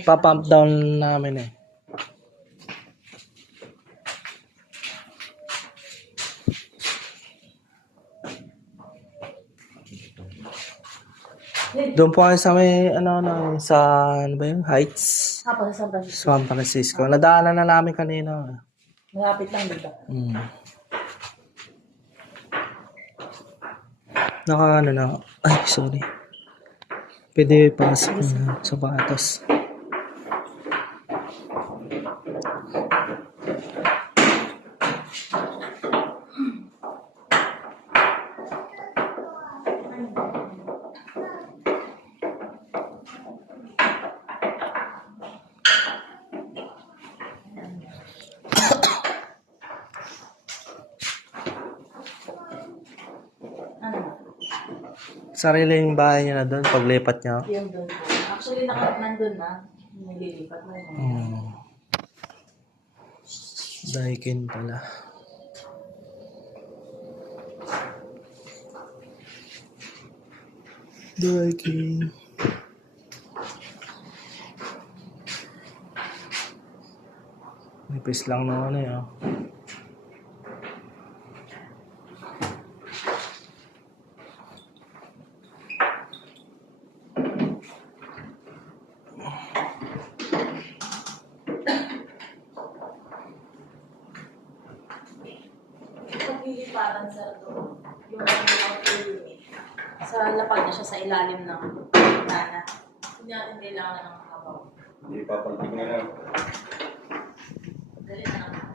Pa-pump down namin eh. Doon po kayo sa may, sa, ano ba yun? Heights? Hapa sa San Francisco. San Francisco. Nadaanan na namin kanina. Malapit lang dito. Na. Ay, sorry. Pwede pasok na sa batas. Sariling bahay niya na doon, paglipat niya. Yung doon po. Actually, nandun na. Nililipat na yun. Daikin pala. Daikin. Nipis lang naman eh. Paglilipatan sa ito, yung outer unit, sa lapag na siya sa ilalim ng tana. Hindi natin kailangan ng kabaw. Hindi papantig na lang. Dali na lang.